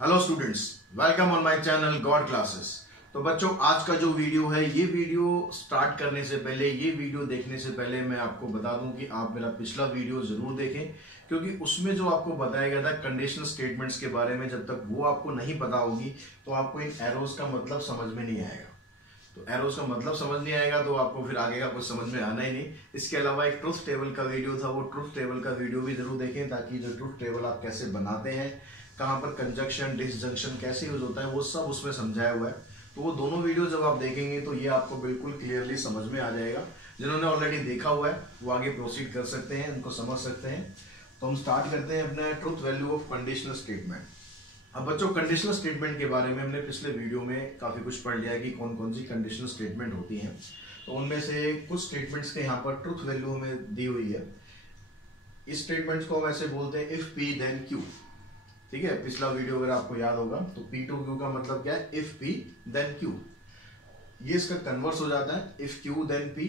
Hello students, welcome on my channel God classes. तो बच्चों, आज का जो वीडियो है, ये वीडियो स्टार्ट करने से पहले, ये वीडियो देखने से पहले मैं आपको बता दूं कि आप मेरा पिछला वीडियो जरूर देखें, क्योंकि उसमें जो आपको बताया गया था कंडीशनल स्टेटमेंट्स के बारे में, जब तक वो आपको नहीं पता होगी तो आपको इन एरोज का मतलब समझ में नहीं आएगा। तो एरोज का मतलब समझ नहीं आएगा तो आपको फिर आगे का कुछ समझ में आना ही नहीं। इसके अलावा एक ट्रुथ टेबल का वीडियो था, वो ट्रुथ टेबल का वीडियो भी जरूर देखें, ताकि जो ट्रुथ टेबल आप कैसे बनाते हैं, कहाँ पर कंजक्शन डिसजंक्शन कैसे यूज होता है, वो सब उसमें समझाया हुआ है। तो वो दोनों वीडियो जब आप देखेंगे तो ये आपको बिल्कुल क्लियरली समझ में आ जाएगा। जिन्होंने ऑलरेडी देखा हुआ है वो आगे प्रोसीड कर सकते हैं, उनको समझ सकते हैं। तो हम स्टार्ट करते हैं अपना truth value of conditional statement. अब बच्चों, कंडीशनल स्टेटमेंट के बारे में हमने पिछले वीडियो में काफी कुछ पढ़ लिया है कि कौन कौन सी कंडीशनल स्टेटमेंट होती हैं। तो उनमें से कुछ स्टेटमेंट्स के यहाँ पर ट्रुथ वैल्यू हमें दी हुई है। इस स्टेटमेंट्स को हम ऐसे बोलते हैं इफ पी देन क्यू। ठीक है, पिछला वीडियो अगर आपको याद होगा तो पी टू क्यू का मतलब क्या है, इफ पी देन क्यू। ये इसका कन्वर्स हो जाता है इफ क्यू देन पी,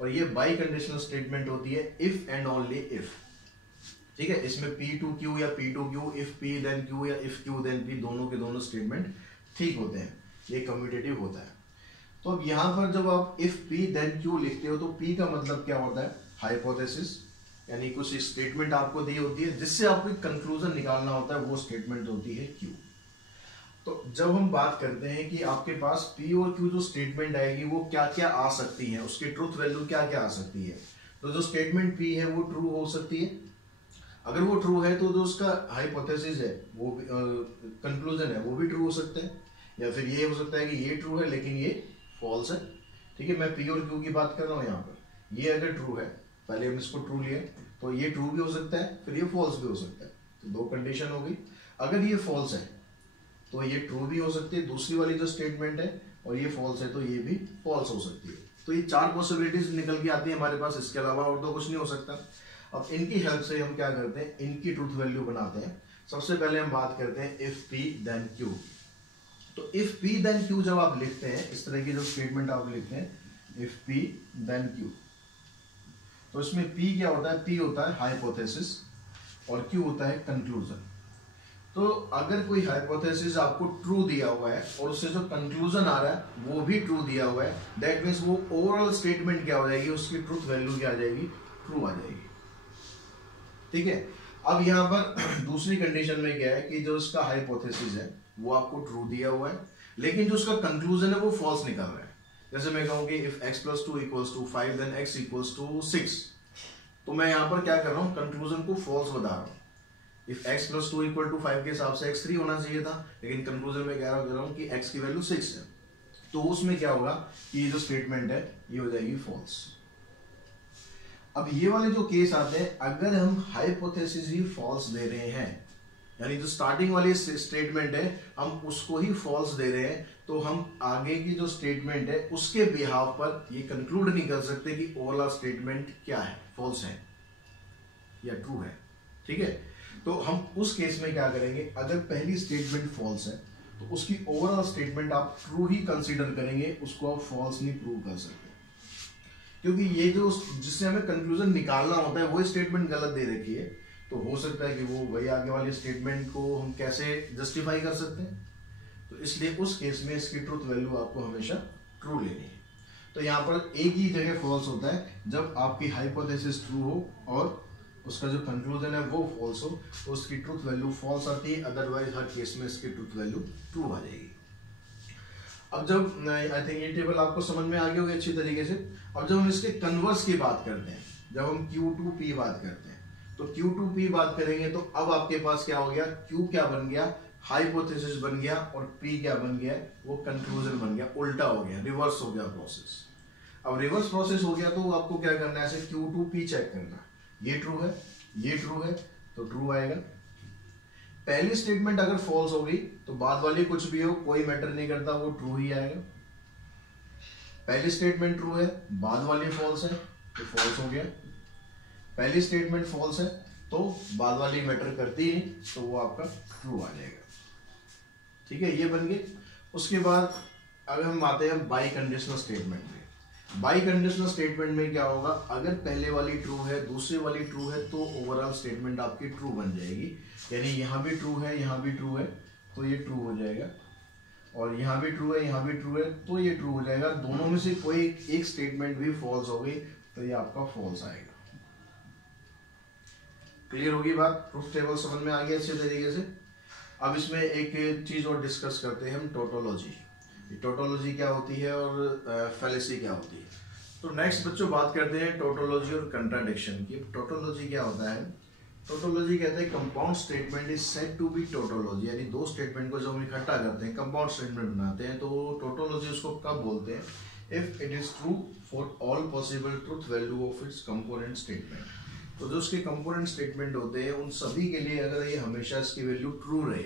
और ये बाई कंडीशनल स्टेटमेंट होती है इफ एंड ओनली इफ। ठीक है, इसमें पी टू क्यू या P to Q, if P then Q या इफ क्यू देन पी, दोनों के दोनों स्टेटमेंट ठीक होते हैं, ये कम्यूटेटिव होता है। तो अब यहां पर जब आप इफ पी देन क्यू लिखते हो तो पी का मतलब क्या होता है, हाइपोथेसिस, यानी कुछ स्टेटमेंट आपको दी होती है जिससे आपको कंक्लूजन निकालना होता है, वो स्टेटमेंट होती है क्यू। तो जब हम बात करते हैं कि आपके पास पी और क्यू जो स्टेटमेंट आएगी वो क्या क्या आ सकती है, उसकी ट्रुथ वैल्यू क्या क्या आ सकती है। तो जो स्टेटमेंट पी है वो ट्रू हो सकती है। अगर वो ट्रू है तो जो उसका हाइपोथेसिस है, वो कंक्लूजन है, वो भी ट्रू हो सकता है। या फिर ये हो सकता है कि ये ट्रू है लेकिन ये फॉल्स है। ठीक है, मैं पी और क्यू की बात कर रहा हूँ यहाँ पर। ये अगर ट्रू है, पहले हम इसको ट्रू लिए, तो ये ट्रू भी हो सकता है, फिर ये फॉल्स भी हो सकता है। तो दो कंडीशन होगी। अगर ये फॉल्स है तो ये ट्रू भी हो सकती है, दूसरी वाली जो स्टेटमेंट है, और ये फॉल्स है तो ये भी फॉल्स हो सकती है। तो ये चार पॉसिबिलिटीज निकल के आती है हमारे पास, इसके अलावा और तो कुछ नहीं हो सकता। अब इनकी हेल्प से हम क्या करते हैं, इनकी ट्रूथ वैल्यू बनाते हैं। सबसे पहले हम बात करते हैं इफ पी देन क्यू। तो इफ पी देन क्यू जब आप लिखते हैं, इस तरह की जो स्टेटमेंट आप लिखते हैं, इफ पी देन क्यू, तो इसमें P क्या होता है, P होता है हाइपोथेसिस और Q होता है कंक्लूजन। तो अगर कोई हाइपोथेसिस आपको ट्रू दिया हुआ है और उससे जो कंक्लूजन आ रहा है वो भी ट्रू दिया हुआ है, दैट मीन्स वो ओवरऑल स्टेटमेंट क्या हो जाएगी, उसकी ट्रूथ वैल्यू क्या आ जाएगी, ट्रू आ जाएगी। ठीक है, अब यहाँ पर दूसरी कंडीशन में क्या है कि जो उसका हाइपोथेसिस है वो आपको ट्रू दिया हुआ है, लेकिन जो उसका कंक्लूजन है वो फॉल्स निकल रहा है। जैसे मैं कहूँ कि if x plus 2 equals to 5 then x equals to 6, तो मैं यहाँ पर क्या कर रहा हूँ, कंक्लूजन को फॉल्स बता रहा हूँ। If x plus 2 equal to 5 के हिसाब से x 3 होना चाहिए था, लेकिन कंक्लूजन में कह रहा हूँ कि x की वैल्यू 6 है। तो उसमें क्या होगा कि ये जो स्टेटमेंट है ये हो जाएगी फॉल्स। अब ये वाले जो केस आते हैं, अगर हम हाइपोथेसिस ही फॉल्स दे रहे हैं, यानी जो स्टार्टिंग वाली स्टेटमेंट है हम उसको ही फॉल्स दे रहे हैं, तो हम आगे की जो स्टेटमेंट है उसके बिहाफ पर ये कंक्लूड नहीं कर सकते कि ओवरऑल स्टेटमेंट क्या है, फॉल्स है या ट्रू है। ठीक है, तो हम उस केस में क्या करेंगे, अगर पहली स्टेटमेंट फॉल्स है तो उसकी ओवरऑल स्टेटमेंट आप ट्रू ही कंसीडर करेंगे, उसको आप फॉल्स नहीं प्रूव कर सकते, क्योंकि ये जो जिससे हमें कंक्लूजन निकालना होता है वो स्टेटमेंट गलत दे रखी है। तो हो सकता है कि वो वही आगे वाली स्टेटमेंट को हम कैसे जस्टिफाई कर सकते हैं। तो इसलिए उस केस में इसकी ट्रूथ वैल्यू आपको हमेशा ट्रू लेनी है। तो यहाँ पर एक ही जगह फॉल्स होता है, जब आपकी हाइपोथेसिस ट्रू हो और उसका जो कंक्लूजन है वो फॉल्स हो, तो उसकी ट्रूथ वैल्यू फॉल्स आती है, अदरवाइज हर केस में इसकी ट्रूथ वैल्यू ट्रू आ जाएगी। अब जब आई थिंक ये टेबल आपको समझ में आ गई होगी अच्छी तरीके से। अब जब हम इसके कन्वर्स की बात करते हैं, जब हम Q2P बात करते हैं, तो Q2P बात करेंगे तो अब आपके पास क्या हो गया, Q क्या बन गया, हाइपोथेसिस बन गया, और P क्या बन गया, वो कंक्लूजन बन गया, उल्टा हो गया, रिवर्स हो गया प्रोसेस। अब रिवर्स प्रोसेस हो गया तो आपको क्या करना है, ऐसे Q2P चेक करना, ये ट्रू है, ये ट्रू है, तो ट्रू आएगा। पहली स्टेटमेंट अगर फॉल्स होगी तो बाद वाली कुछ भी हो कोई मैटर नहीं करता, वो ट्रू ही आएगा। पहली स्टेटमेंट ट्रू है, बाद वाली फॉल्स है तो फॉल्स हो गया। पहली स्टेटमेंट फॉल्स है तो बाद वाली मैटर करती है, तो वो आपका ट्रू आ जाएगा। ठीक है, ये बन गए। उसके बाद अगर हम आते हैं बाई कंडीशनल स्टेटमेंट में, बाई कंडीशनल स्टेटमेंट में क्या होगा, अगर पहले वाली ट्रू है दूसरी वाली ट्रू है तो ओवरऑल स्टेटमेंट आपकी ट्रू बन जाएगी। यानी यहाँ भी ट्रू है यहाँ भी ट्रू है, तो ये ट्रू हो जाएगा, और यहाँ भी ट्रू है, यहाँ भी ट्रू है, तो ये ट्रू हो जाएगा। दोनों में से कोई एक स्टेटमेंट भी फॉल्स हो गई तो ये आपका फॉल्स आएगा। क्लियर होगी बात? ट्रुथ टेबल समझ में आ गया अच्छे तरीके से। अब इसमें एक चीज और डिस्कस करते हैं हम, टोटोलॉजी। टोटोलॉजी क्या होती है और फैलेसी क्या होती है। तो नेक्स्ट बच्चों बात करते हैं टोटोलॉजी और कंट्राडिक्शन की। टोटोलॉजी क्या होता है? टोटोलॉजी कहते हैं compound statement is said to be tautology, यानी दो स्टेटमेंट को जब हम इकट्ठा करते हैं कंपाउंड स्टेटमेंट बनाते हैं तो टोटोलॉजी उसको कब बोलते हैं? If it is true for all possible truth value of its component statement. तो जो उसके कंपोनेंट स्टेटमेंट होते हैं उन सभी के लिए अगर ये हमेशा इसकी वैल्यू ट्रू रहे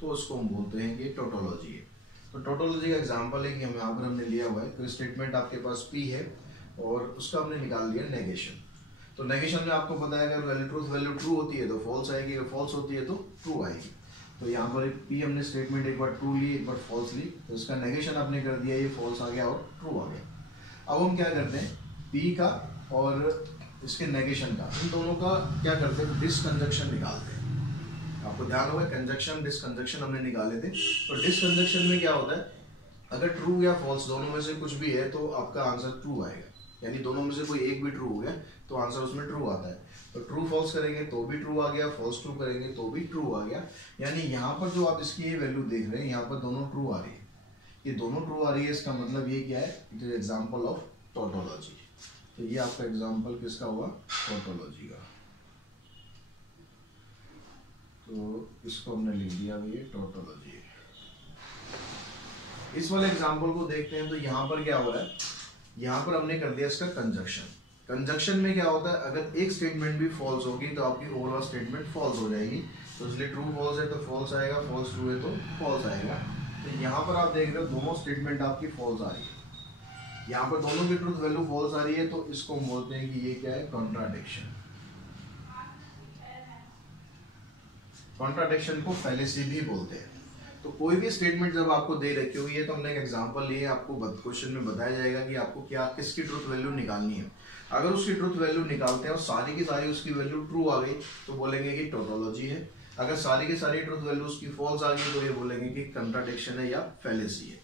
तो उसको हम बोलते हैं कि टोटोलॉजी है। तो टोटोलॉजी का एग्जांपल है कि हम यहाँ पर हमने लिया हुआ है कोई स्टेटमेंट आपके पास P है और उसका हमने निकाल लिया नेगेशन। तो नेगेशन में आपको पता है अगर ट्रूथ वैल्यू ट्रू होती है तो फॉल्स आएगी, अगर फॉल्स होती है तो ट्रू आएगी। तो यहाँ पर P हमने स्टेटमेंट एक बार ट्रू ली, एक बार फॉल्स ली, तो इसका नेगेशन आपने कर दिया, ये फॉल्स आ गया और ट्रू आ गया। अब हम क्या करते हैं, P का और इसके नेगेशन का, इन दोनों का क्या करते हैं, डिसकंजक्शन निकालते हैं। आपको ध्यान होगा कंजक्शन डिसकंजक्शन हमने निकाले थे। तो डिसकंजक्शन में क्या होता है, अगर ट्रू या फॉल्स दोनों में से कुछ भी है तो आपका आंसर ट्रू आएगा, यानी दोनों में से कोई एक भी ट्रू हो गया तो आंसर उसमें ट्रू आता है। तो ट्रू फॉल्स करेंगे तो भी ट्रू आ गया, फॉल्स ट्रू करेंगे तो भी ट्रू आ गया। यानी यहाँ पर जो आप इसकी ये वैल्यू देख रहे हैं यहाँ पर दोनों ट्रू आ रही है, ये दोनों ट्रू आ रही है, इसका मतलब ये क्या है, it is example of tautology. तो ये आपका एग्जाम्पल किसका हुआ, टोटोलॉजी का। तो इसको हमने लिख दिया ये टोटोलॉजी। इस वाले एग्जाम्पल को देखते हैं तो यहाँ पर क्या हो रहा है, यहाँ पर हमने कर दिया इसका कंजक्शन। कंजक्शन में क्या होता है, अगर एक स्टेटमेंट भी फॉल्स होगी तो आपकी ओवरऑल स्टेटमेंट फॉल्स हो जाएगी। तो इसलिए ट्रू फॉल्स है तो फॉल्स आएगा, फॉल्स ट्रू है तो फॉल्स आएगा। तो यहाँ पर आप देख रहे हो दोनों स्टेटमेंट आपकी फॉल्स आ रही है, यहाँ पर दोनों की ट्रूथ वैल्यू फॉल्स आ रही है, तो इसको हम बोलते हैं कि ये क्या है, कॉन्ट्राडिक्शन। कॉन्ट्राडिक्शन को फैलेसी भी बोलते हैं। तो कोई भी स्टेटमेंट जब आपको दे रखी होगी, ये तो हमने एक एग्जांपल लिए, आपको क्वेश्चन में बताया जाएगा कि आपको क्या किसकी ट्रूथ वैल्यू निकालनी है। अगर उसकी ट्रूथ वैल्यू निकालते हैं और सारी की सारी उसकी वैल्यू ट्रू आ गई तो बोलेंगे कि टोटोलॉजी है। अगर सारी की सारी ट्रूथ वैल्यू उसकी फॉल्स आ गई तो ये बोलेंगे कि कंट्राडिक्शन है या फैलेसी है।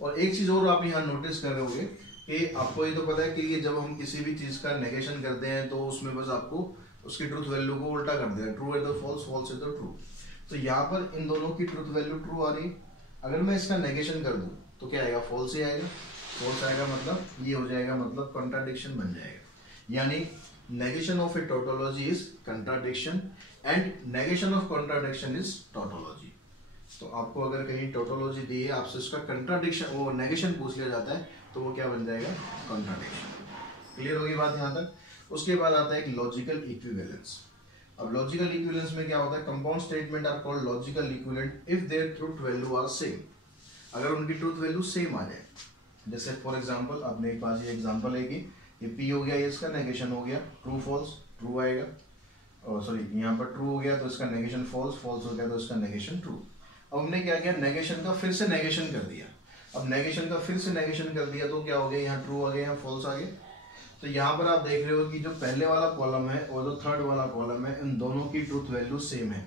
और एक चीज और आप यहाँ नोटिस कर रहे होंगे कि आपको ये तो पता है कि ये जब हम किसी भी चीज का नेगेशन करते हैं तो उसमें बस आपको उसकी ट्रूथ वैल्यू को उल्टा कर दें, ट्रू है तो फॉल्स, फॉल्स है तो ट्रू। तो यहाँ पर इन दोनों की ट्रूथ वैल्यू ट्रू आ रही, अगर मैं इसका नेगेशन कर दूं तो क्या आएगा, फॉल्स ही आएगा। फॉल्स आएगा मतलब ये हो जाएगा, मतलब कंट्राडिक्शन बन जाएगा। यानी negation of A tautology is contradiction and negation of contradiction is tautology. तो आपको अगर कहीं टोटोलॉजी दी है, आपसे उसका कंट्राडिक्शन वो नेगेशन पूछ लिया जाता है तो वो क्या बन जाएगा, कंट्राडिक्शन। क्लियर होगी बात यहाँ तक। उसके बाद आता है एक लॉजिकल इक्विवेलेंस। अब लॉजिकल इक्विवेलेंस में क्या होता है, compound statement are called logical equivalent if their truth value are same. अगर उनकी ट्रूथ वैल्यू सेम आ जाए, जैसे फॉर एग्जांपल आपने एक पास ये एग्जांपल है कि ये P हो गया, ये इसका नेगेशन हो गया, ट्रू फॉल्स, ट्रू आएगा। और सॉरी यहाँ पर ट्रू हो गया तो इसका नेगेशन फॉल्स, फॉल्स हो गया तो इसका नेगेशन ट्रू। अब हमने क्या किया, नेगेशन का फिर से नेगेशन कर दिया। अब नेगेशन का फिर से नेगेशन कर दिया तो क्या हो गया, यहाँ ट्रू आ गया, यहाँ फॉल्स आ गया। तो यहाँ पर आप देख रहे हो कि जो पहले वाला कॉलम है और जो थर्ड वाला कॉलम है, इन दोनों की ट्रूथ वैल्यू सेम है।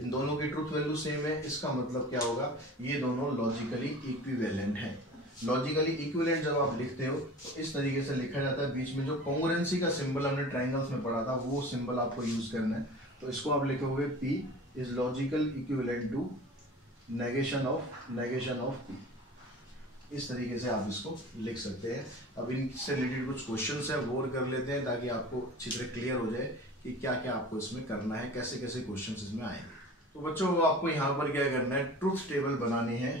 इन दोनों की ट्रूथ वैल्यू सेम है, इसका मतलब क्या होगा, ये दोनों लॉजिकली इक्विवेलेंट है। लॉजिकली इक्विवेलेंट जब आप लिखते हो तो इस तरीके से लिखा जाता है, बीच में जो कॉन्ग्रुएंसी का सिंबल हमने ट्रायंगल्स में पढ़ा था वो सिंबल आपको यूज करना है। तो इसको आप लिखोगे P is logical equivalent to negation of P। इस तरीके से आप इसको लिख सकते हैं। अब इनसे रिलेटेड कुछ क्वेश्चंस है वो कर लेते हैं ताकि आपको अच्छी तरह क्लियर हो जाए कि क्या क्या आपको इसमें करना है, कैसे कैसे क्वेश्चंस इसमें आएंगे। तो बच्चों आपको यहाँ पर क्या करना है, ट्रूथ टेबल बनानी है।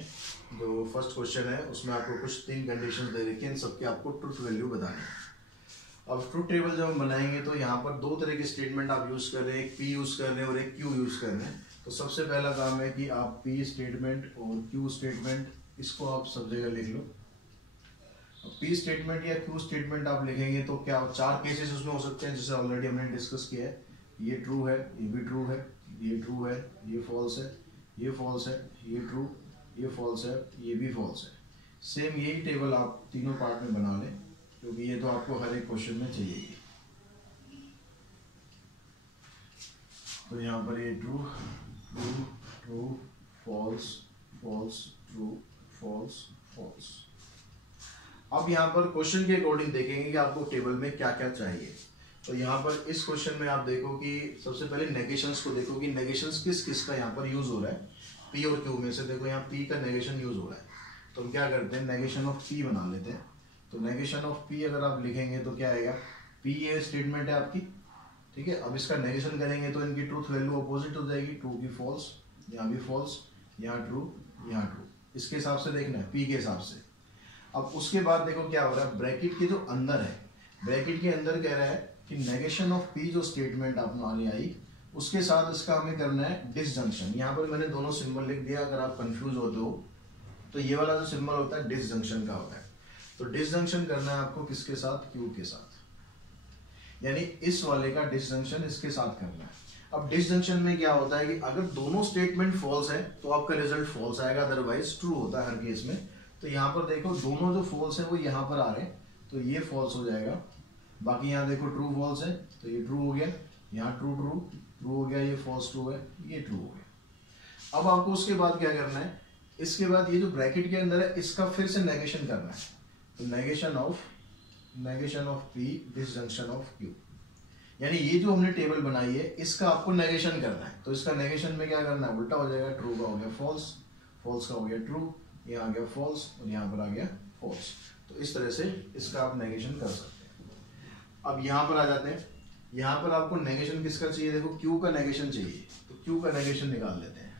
जो फर्स्ट क्वेश्चन है उसमें आपको कुछ 3 कंडीशंस दे रखी हैं, इन सबके आपको ट्रूथ वैल्यू बतानी है। अब ट्रूथ टेबल जब हम बनाएंगे तो यहाँ पर 2 तरह के स्टेटमेंट आप यूज कर रहे हैं, एक P यूज कर रहे हैं और एक Q यूज कर रहे हैं। तो सबसे पहला काम है कि आप P स्टेटमेंट और Q स्टेटमेंट इसको आप सब जगह लिख लो। P स्टेटमेंट या Q स्टेटमेंट आप लिखेंगे तो क्या 4 केसेस उसमें हो सकते हैं, जैसे ऑलरेडी हमने डिस्कस किया है। ये ट्रू है, ये भी ट्रू है, ये ट्रू है, ये फॉल्स है, ये फॉल्स है, ये ट्रू, ये फॉल्स है, ये भी फॉल्स है। सेम यही टेबल आप तीनों पार्ट में बना लें क्योंकि ये तो आपको हर एक क्वेश्चन में चाहिए। तो यहाँ पर ये true true true false, false, true, false, false. अब यहाँ पर क्वेश्चन के अकॉर्डिंग देखेंगे कि आपको टेबल में क्या क्या चाहिए। तो यहाँ पर इस क्वेश्चन में आप देखो कि सबसे पहले नेगेशंस को देखो कि नेगेशंस किस किस का यहाँ पर यूज हो रहा है। पी और क्यू में से देखो यहाँ पी का नेगेशन यूज हो रहा है, तो हम क्या करते हैं नेगेशन ऑफ पी बना लेते हैं। तो नेगेशन ऑफ पी अगर आप लिखेंगे तो क्या आएगा, पी ये स्टेटमेंट है आपकी, ठीक है। अब इसका नेगेशन करेंगे तो इनकी ट्रूथ वैल्यू अपोजिट हो जाएगी, ट्रू की फॉल्स, यहाँ भी फॉल्स, यहाँ ट्रू, यहाँ ट्रू, इसके हिसाब से देखना है पी के हिसाब से। अब उसके बाद देखो क्या हो रहा है, ब्रैकेट के जो अंदर है, ब्रैकेट के अंदर कह रहा है कि नेगेशन ऑफ पी जो स्टेटमेंट अपनानी आई उसके साथ इसका हमें करना है डिसजंक्शन। यहाँ पर मैंने दोनों सिंबल लिख दिया, अगर आप कंफ्यूज होते हो तो ये वाला जो सिंबल होता है डिसजंक्शन का होता है। तो डिसजंक्शन करना है आपको किसके साथ, क्यू के साथ, यानी इस वाले का डिसजंक्शन इसके साथ करना है। अब डिसजंक्शन में क्या होता है कि अगर दोनों स्टेटमेंट फॉल्स है तो आपका रिजल्ट फॉल्स आएगा, अदरवाइज ट्रू होता है हर केस में। तो यहाँ पर देखो दोनों जो फॉल्स है वो यहाँ पर आ रहे हैं, तो ये फॉल्स हो जाएगा, बाकी यहाँ देखो ट्रू फॉल्स है तो ये ट्रू हो गया, यहाँ ट्रू ट्रू ट्रू हो गया, ये फॉल्स ट्रू है, ये ट्रू हो गया। अब आपको उसके बाद क्या करना है, इसके बाद ये जो ब्रैकेट के अंदर है इसका फिर से नेगेशन करना है। तो negation of P disjunction of Q, यानी ये जो हमने टेबल बनाई है इसका आपको नेगेशन करना है। तो इसका नेगेशन में क्या करना है, उल्टा हो जाएगा, ट्रू का हो गया फॉल्स, फॉल्स का हो गया ट्रू, यहाँ आ गया फॉल्स और यहाँ पर आ गया फॉल्स। तो इस तरह से इसका आप नेगेशन कर सकते हैं। अब यहाँ पर आ जाते हैं, यहाँ पर आपको नेगेशन किसका चाहिए, देखो क्यू का नेगेशन चाहिए, तो क्यू का नेगेशन निकाल लेते हैं।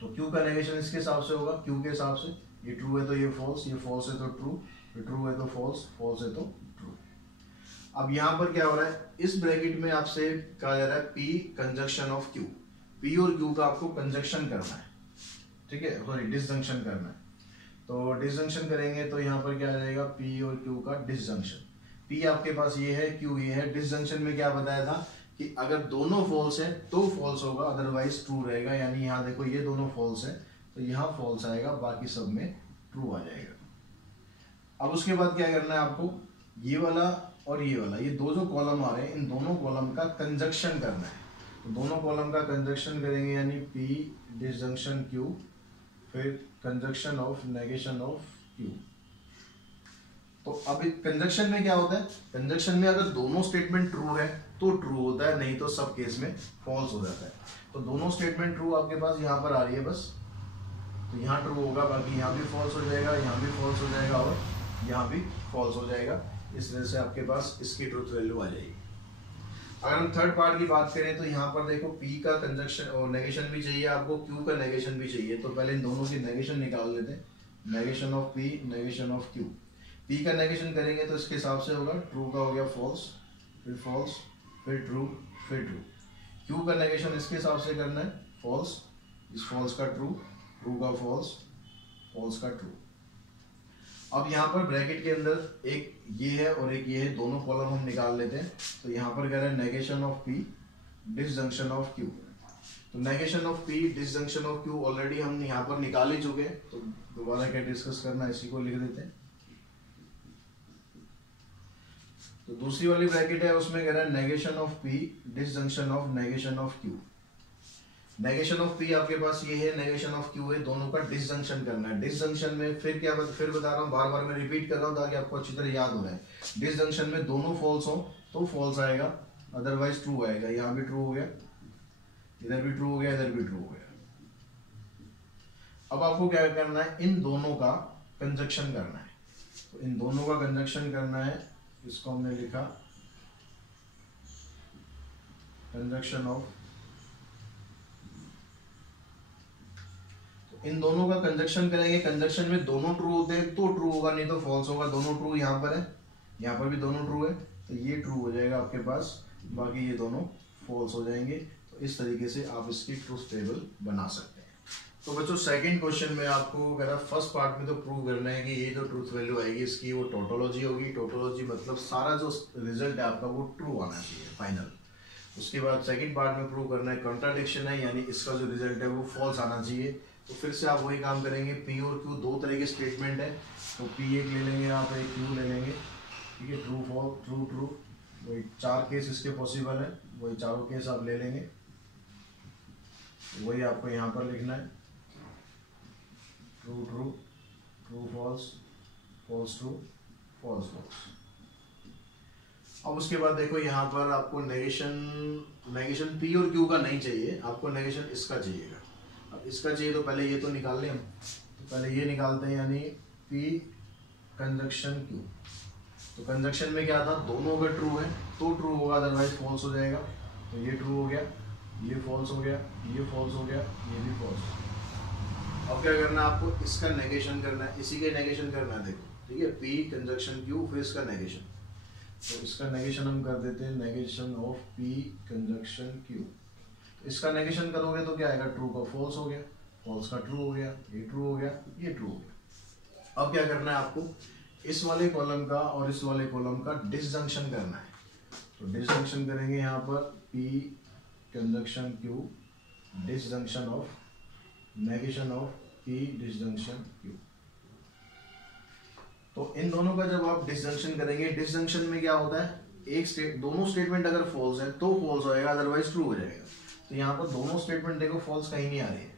तो क्यू का नेगेशन इसके हिसाब से होगा, क्यू के हिसाब से, ये ट्रू है तो ये फॉल्स है तो ट्रू, ये ट्रू है तो फॉल्स, फॉल्स है तो ट्रू। अब यहाँ पर क्या हो रहा है, इस ब्रैकेट में आपसे कहा जा रहा है P conjunction of Q, P और क्यू का आपको कंजक्शन करना है, ठीक है, सॉरी डिसजंक्शन करना है। तो डिसजंक्शन करेंगे तो यहाँ पर क्या आ जाएगा, पी और क्यू का डिसजंक्शन। पी आपके पास ये है, क्यू ये है। डिसजंक्शन में क्या बताया था कि अगर दोनों फॉल्स है तो फॉल्स होगा, अदरवाइज ट्रू रहेगा। यानी यहाँ देखो ये दोनों फॉल्स है तो यहाँ फॉल्स आएगा, बाकी सब में ट्रू आ जाएगा। अब उसके बाद क्या करना है आपको, ये वाला और ये वाला, ये दो जो कॉलम आ रहे हैं इन दोनों कॉलम का कंजक्शन करना है। तो दोनों कॉलम का कंजक्शन करेंगे, यानी पी डिसजंक्शन क्यू, फिर conjunction of negation of Q. तो अब कंजक्शन में क्या होता है, कंजक्शन में अगर दोनों स्टेटमेंट ट्रू है तो ट्रू होता है, नहीं तो सब केस में फॉल्स हो जाता है। तो दोनों स्टेटमेंट ट्रू आपके पास यहाँ पर आ रही है बस, तो यहाँ ट्रू होगा, बाकी यहाँ भी फॉल्स हो जाएगा, यहाँ भी फॉल्स हो जाएगा और यहाँ भी फॉल्स हो जाएगा। इस तरह से आपके पास इसकी ट्रूथ वैल्यू आ जाएगी। अगर हम थर्ड पार्ट की बात करें तो यहाँ पर देखो P का कंजक्शन और नेगेशन भी चाहिए आपको, Q का नेगेशन भी चाहिए। तो पहले इन दोनों की नेगेशन निकाल लेते हैं, negation of P, negation of Q। P का नेगेशन करेंगे तो इसके हिसाब से होगा, ट्रू का हो गया फॉल्स, फिर फॉल्स, फिर ट्रू, फिर ट्रू। Q का नेगेशन इसके हिसाब से करना है, फॉल्स, इस फॉल्स का ट्रू, ट्रू का फॉल्स, फॉल्स का ट्रू। अब यहाँ पर ब्रैकेट के अंदर एक ये है और एक ये है, दोनों कॉलम हम निकाल लेते हैं। तो यहाँ पर कह रहे हैं negation of P disjunction of Q। तो negation of P disjunction of Q already हम यहाँ पर निकाल ही चुके हैं, तो दोबारा क्या डिस्कस करना, इसी को लिख देते हैं। तो दूसरी वाली ब्रैकेट है उसमें कह रहा है negation of P disjunction of negation of Q। Negation of P आपके पास ये है, नेगेशन ऑफ Q है, दोनों का डिसजंक्शन करना है। डिसजंक्शन में फिर क्या फिर बता रहा हूँ, बार बार मैं रिपीट कर रहा हूँ ताकि आपको अच्छी तरह याद हो जाए। डिसजंक्शन में दोनों फॉल्स हो तो फॉल्स आएगा, अदरवाइज ट्रू आएगा। यहाँ भी ट्रू हो गया, इधर भी ट्रू हो गया, इधर भी ट्रू हो गया। अब आपको क्या करना है, इन दोनों का कंजक्शन करना है। तो इन दोनों का कंजक्शन करना है, इसको हमने लिखा कंजक्शन ऑफ, इन दोनों का कंजक्शन करेंगे। कंजक्शन में दोनों ट्रू होते हैं तो ट्रू होगा, नहीं तो फॉल्स होगा। दोनों ट्रू यहाँ पर है, यहाँ पर भी दोनों ट्रू है, तो ये ट्रू हो जाएगा आपके पास, बाकी ये दोनों फॉल्स हो जाएंगे। तो इस तरीके से आप इसकी ट्रूथ टेबल बना सकते हैं। तो बच्चों सेकंड क्वेश्चन में आपको अगर फर्स्ट पार्ट में तो प्रूव करना है कि ये जो ट्रूथ वैल्यू आएगी इसकी वो टोटोलॉजी होगी। टोटोलॉजी मतलब सारा जो रिजल्ट है आपका वो ट्रू आना चाहिए फाइनल। उसके बाद सेकंड पार्ट में प्रूव करना है कॉन्ट्राडिक्शन है, यानी इसका जो रिजल्ट है वो फॉल्स आना चाहिए। तो फिर से आप वही काम करेंगे, P और Q दो तरह के स्टेटमेंट है, तो P एक ले लेंगे आप, एक Q ले लेंगे, ठीक है, ट्रू फॉल्स ट्रू ट्रू, वही चार केस इसके पॉसिबल है, वही चारों केस आप ले लेंगे। वही आपको यहाँ पर लिखना है, true true, true false, false true, false false. अब उसके बाद देखो यहाँ पर आपको नेगेशन पी और क्यू का नहीं चाहिए, आपको नेगेशन इसका चाहिएगा। अब इसका चाहिए तो पहले ये तो निकाल लें हम, तो पहले ये निकालते हैं, यानी पी कंजक्शन क्यू। तो कंजक्शन में क्या था, दोनों अगर ट्रू है तो ट्रू होगा, अदरवाइज फॉल्स हो जाएगा। तो ये ट्रू हो गया, ये फॉल्स हो गया, ये फॉल्स हो गया, ये भी फॉल्स हो गया। अब क्या करना है आपको, इसका नेगेशन करना है, इसी के नेगेशन करना है। देखो ठीक है, पी कंजक्शन क्यू, फिर इसका नेगेशन। तो इसका नेगेशन हम कर देते हैं, negation of P conjunction Q. इसका नेगेशन करोगे तो क्या आएगा, ट्रू का फॉल्स हो गया, फॉल्स का ट्रू हो गया, ये ट्रू हो गया, ये ट्रू हो गया। अब क्या करना है आपको, इस वाले कॉलम का और इस वाले कॉलम का डिसजंक्शन करना है। तो डिसजंक्शन करेंगे यहाँ पर, P conjunction Q, disjunction of, negation of P disjunction Q. तो इन दोनों का जब आप डिसजंक्शन करेंगे, डिसजंक्शन में क्या होता है, दोनों स्टेटमेंट अगर फॉल्स है तो फॉल्स होएगा, अदरवाइज ट्रू हो जाएगा। तो यहाँ पर दोनों स्टेटमेंट देखो फॉल्स कहीं नहीं आ रही है,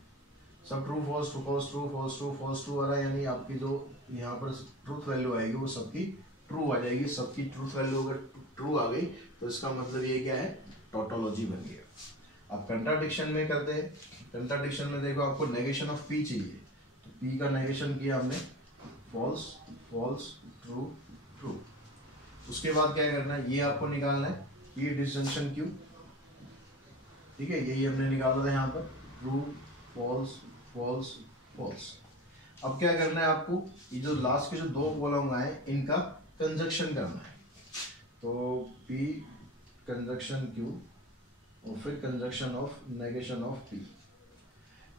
सब true false true false true false true false true आ रहा है, यानी आपकी जो यहाँ पर ट्रूथ वैल्यू आएगी वो सबकी ट्रू आ जाएगी। सबकी ट्रूथ वैल्यू अगर ट्रू आ गई तो इसका मतलब ये क्या है, टोटोलॉजी बन गया। अब कंट्राडिक्शन में करते हैं, कंट्राडिक्शन में देखो आपको नेगेशन ऑफ पी चाहिए, तो पी का नेगेशन किया हमने, फॉल्स फॉल्स ट्रू ट्रू। उसके बाद क्या करना है, ये आपको निकालना है, ये डिसजंक्शन क्यू, ठीक है, यही हमने निकाला था यहाँ पर, ट्रू फॉल्स फॉल्स फॉल्स। अब क्या करना है आपको, ये जो लास्ट के जो दो कॉलम आए इनका कंजक्शन करना है। तो पी कंजक्शन क्यू और फिर conjunction of negation of P.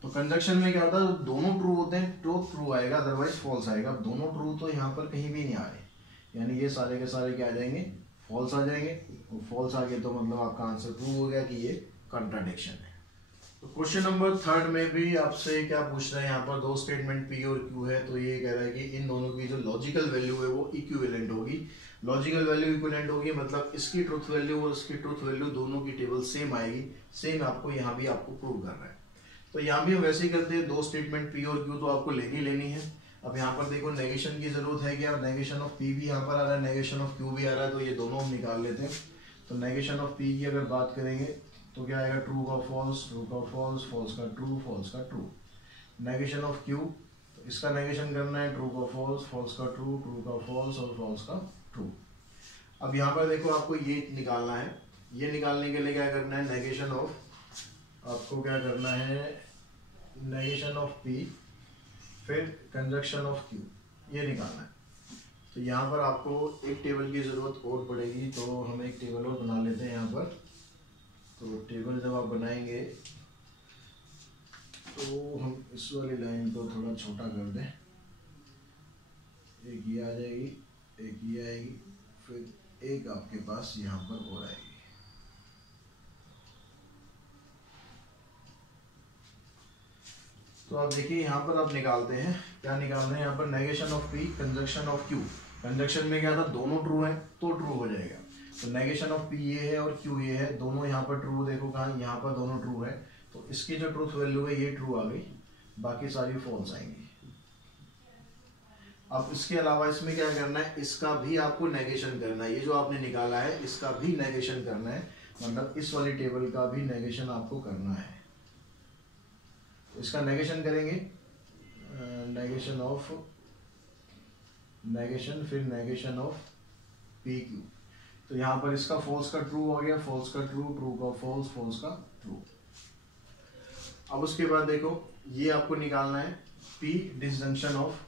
तो कंजक्शन में क्या होता है, दोनों ट्रू होते हैं तो ट्रू आएगा, अदरवाइज फॉल्स आएगा। अब दोनों ट्रू तो यहाँ पर कहीं भी नहीं आ रहे, यानी ये सारे के सारे क्या आ जाएंगे, फॉल्स आ जाएंगे। और फॉल्स आ गए तो मतलब आपका आंसर ट्रू हो गया कि ये कंट्राडिक्शन है। तो क्वेश्चन नंबर 3 में भी आपसे क्या पूछ रहा है, यहाँ पर दो स्टेटमेंट पी और क्यू है, तो ये कह रहा है कि इन दोनों की जो लॉजिकल वैल्यू है वो इक्विवेलेंट होगी। लॉजिकल वैल्यू इक्विवेलेंट होगी मतलब इसकी ट्रूथ वैल्यू और इसकी ट्रूथ वैल्यू दोनों की टेबल सेम आएगी। सेम आपको यहाँ भी आपको प्रूव करना है। तो यहाँ भी हम वैसे ही करते हैं, दो स्टेटमेंट पी और क्यू तो आपको लेनी है। अब यहाँ पर देखो नेगेशन की जरूरत है क्या, नेगेशन ऑफ पी भी यहाँ पर आ रहा है, नेगेशन ऑफ क्यू भी आ रहा है, तो ये दोनों हम निकाल लेते हैं। तो नेगेशन ऑफ पी की अगर बात करेंगे तो क्या आएगा, ट्रू का फॉल्स, ट्रू का फॉल्स, फॉल्स का ट्रू, फॉल्स का ट्रू। नेगेशन ऑफ क्यू, तो इसका नेगेशन करना है, ट्रू का फॉल्स, फॉल्स का ट्रू, ट्रू का फॉल्स और फॉल्स का ट्रू। अब यहाँ पर देखो आपको ये निकालना है, ये निकालने के लिए क्या करना है, नेगेशन ऑफ, आपको क्या करना है, नेगेशन ऑफ पी फिर कंजक्शन ऑफ क्यू, ये निकालना है। तो यहाँ पर आपको एक टेबल की ज़रूरत और पड़ेगी, तो हम एक टेबल और बना लेते हैं यहाँ पर। तो टेबल जब आप बनाएंगे तो हम इस वाली लाइन को थोड़ा छोटा कर दें, एक ये आ जाएगी, एक ये आएगी, फिर एक आपके पास यहाँ पर और आएगी। तो आप देखिए यहाँ पर आप निकालते हैं, क्या निकालना है यहाँ पर, negation of P conjunction of Q. Conjunction में क्या था, दोनों ट्रू है तो ट्रू हो जाएगा। तो नेगेशन ऑफ पी ये है और क्यू ये है, दोनों यहाँ पर ट्रू, देखो कहाँ, यहाँ पर दोनों ट्रू है, तो इसकी जो ट्रूथ वैल्यू है ये ट्रू आ गई, बाकी सारी फॉल्स आएंगी। अब इसके अलावा इसमें क्या करना है, इसका भी आपको नेगेशन करना है, ये जो आपने निकाला है इसका भी नेगेशन करना है, मतलब इस वाली टेबल का भी नेगेशन आपको करना है। इसका नेगेशन करेंगे, नेगेशन ऑफ, नेगेशन फिर नेगेशन ऑफ पी क्यू। तो यहाँ पर इसका फॉल्स का ट्रू हो गया, फॉल्स का ट्रू, ट्रू का फॉल्स, फॉल्स का ट्रू। अब उसके बाद देखो ये आपको निकालना है, P disjunction of,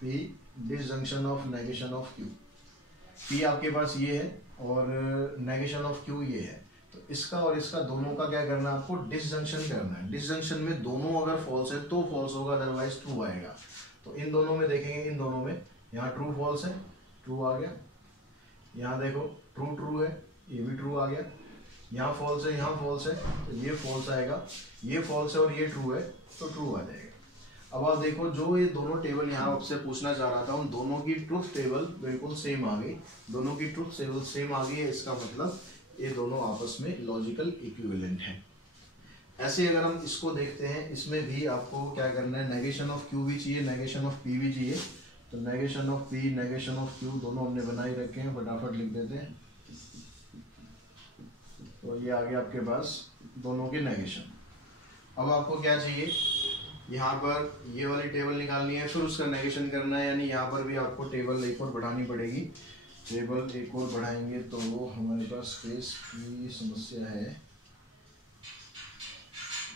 P disjunction of negation of Q. P आपके पास ये है और नेगेशन ऑफ क्यू ये है, तो इसका और इसका दोनों का क्या करना है, आपको डिसजंक्शन करना है। डिसजंक्शन में दोनों अगर फॉल्स है तो फॉल्स होगा, अदरवाइज ट्रू आएगा। तो इन दोनों में देखेंगे, इन दोनों में यहाँ ट्रू फॉल्स है, ट्रू आ गया, यहाँ देखो ट्रू ट्रू है, ये भी ट्रू आ गया, यहाँ फॉल्स है, यहाँ फॉल्स है, तो ये फॉल्स आएगा, ये फॉल्स है और ये ट्रू है तो ट्रू आ जाएगा। अब आप देखो जो ये दोनों टेबल यहाँ आपसे पूछना चाह रहा था, उन दोनों की ट्रूथ टेबल बिल्कुल सेम आ गई, दोनों की ट्रूथ टेबल सेम आ गई है, इसका मतलब ये दोनों आपस में लॉजिकल इक्विवेलेंट है। ऐसे अगर हम इसको देखते हैं, इसमें भी आपको क्या करना है, नेगेशन ऑफ क्यू भी चाहिए, नेगेशन ऑफ पी भी चाहिए। तो negation of P, negation of Q दोनों हमने बनाए रखे हैं, फटाफट लिख देते हैं। तो ये आ गया आपके पास दोनों के नेगेशन। अब आपको क्या चाहिए, यहाँ पर ये वाली टेबल निकालनी है, फिर उसका नेगेशन करना है, यानी यहाँ पर भी आपको टेबल एक और बढ़ानी पड़ेगी। टेबल एक और बढ़ाएंगे तो हमारे पास स्पेस की समस्या है,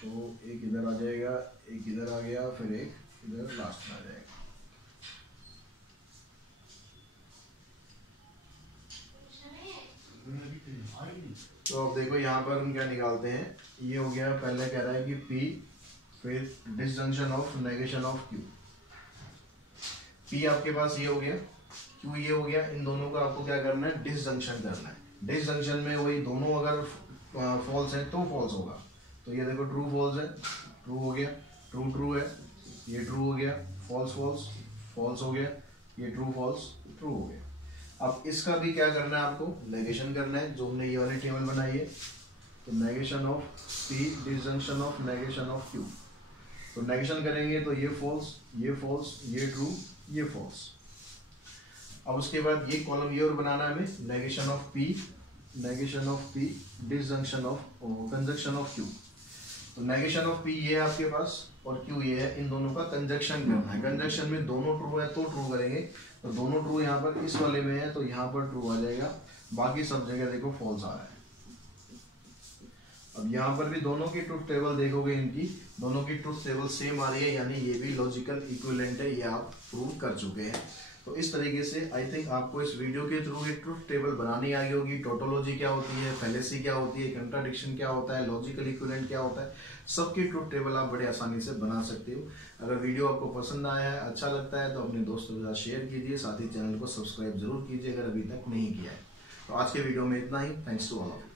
तो एक इधर आ जाएगा, एक इधर आ गया, फिर एक इधर लास्ट में आ जाएगा। तो अब देखो यहाँ पर हम क्या निकालते हैं, ये हो गया, पहले कह रहा है कि P, फिर disjunction of negation of Q। P आपके पास ये हो गया, Q ये हो गया, इन दोनों का आपको क्या करना है, डिसजंक्शन करना है। डिसजंक्शन में वही दोनों अगर फॉल्स है तो फॉल्स होगा। तो ये देखो ट्रू फॉल्स है, ट्रू हो गया, ट्रू ट्रू है, ये ट्रू हो गया, फॉल्स फॉल्स, फॉल्स हो गया, ये ट्रू फॉल्स, ट्रू हो गया। अब इसका भी क्या करना है, आपको नेगेशन करना है, जो हमने ये वाली टेबल बनाई है। तो negation of P, disjunction of negation of Q। तो नेगेशन करेंगे तो ये फॉल्स, ये फॉल्स, ये ट्रू, ये फॉल्स। अब उसके बाद ये कॉलम ये और बनाना है हमें, negation of P, negation of P, disjunction of conjunction of Q। तो नेगेशन ऑफ P ये है आपके पास और Q ये है, इन दोनों का कंजक्शन करना है। कंजक्शन में दोनों ट्रू है तो ट्रू करेंगे, तो दोनों ट्रू यहाँ पर इस वाले में है तो यहाँ पर ट्रू आ जाएगा, बाकी सब जगह देखो फॉल्स आ रहा है। अब यहाँ पर भी दोनों की ट्रुथ टेबल देखोगे, इनकी दोनों की ट्रुथ टेबल सेम आ रही है, यानी ये भी लॉजिकल इक्विवेलेंट है, ये आप प्रूव कर चुके हैं। तो इस तरीके से आई थिंक आपको इस वीडियो के थ्रू एक ट्रुथ टेबल बनानी आ गई होगी। टोटोलॉजी क्या होती है, फैलेसी क्या होती है, कंट्राडिक्शन क्या होता है, लॉजिकल इक्विवेलेंट क्या होता है, सबकी ट्रुथ टेबल आप बड़े आसानी से बना सकते हो। अगर वीडियो आपको पसंद आया है, अच्छा लगता है, तो अपने दोस्तों के साथ शेयर कीजिए, साथ ही चैनल को सब्सक्राइब जरूर कीजिए अगर अभी तक नहीं किया है। तो आज के वीडियो में इतना ही। Thanks to all of you.